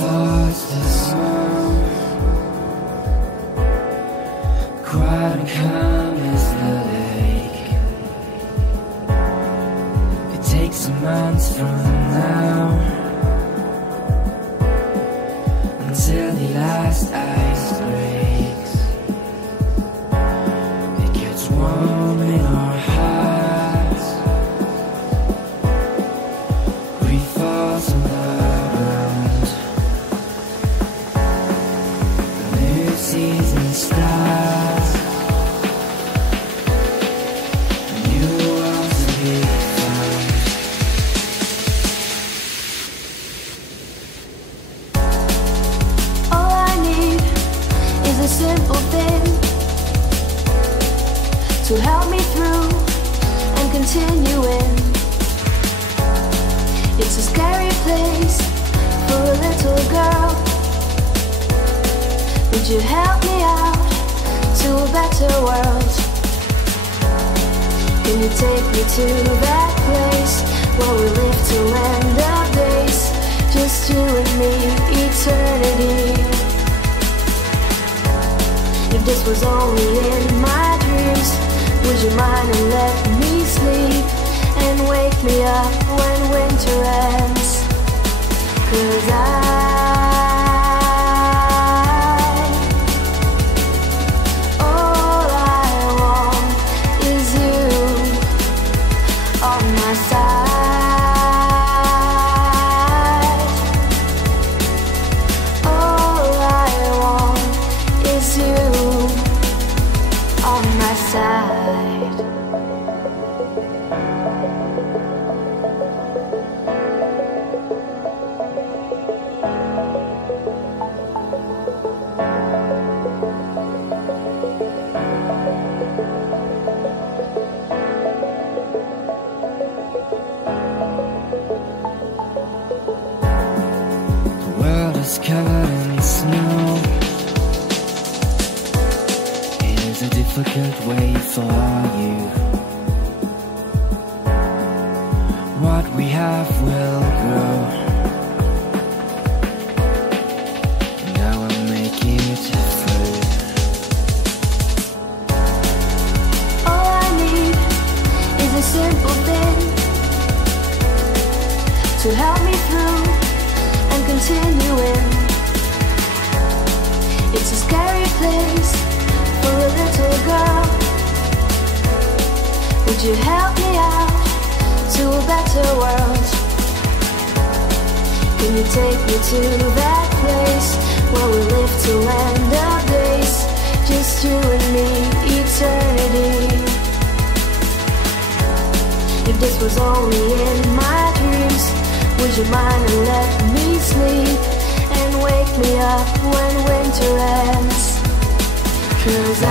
falls the snow, quiet and calm as the lake. It takes some months from now until the last ice breaks. It gets warm in our hearts, grief falls on the ground. The new season starts, a new world to be found. All I need is a simple thing to help me through and continue in. It's a scary place for a little girl. Would you help me out to a better world? Can you take me to that place where we live till end of days? Just you and me, eternity. If this was only in my dreams, would you mind and let me sleep and wake me up when winter ends? 'Cause all I want is you on my side. All I want is you on my side. The world is covered in snow. It is a difficult way for you. What we have will grow, and I will make it through. All I need is a simple thing to help me through and continue in. It's a scary place for a little girl. Would you help me out to a better world? Can you take me to that place where we live till end of days? Just you and me, eternity. If this was only in my dreams, would you mind and let me sleep and wake me up when winter ends? 'Cause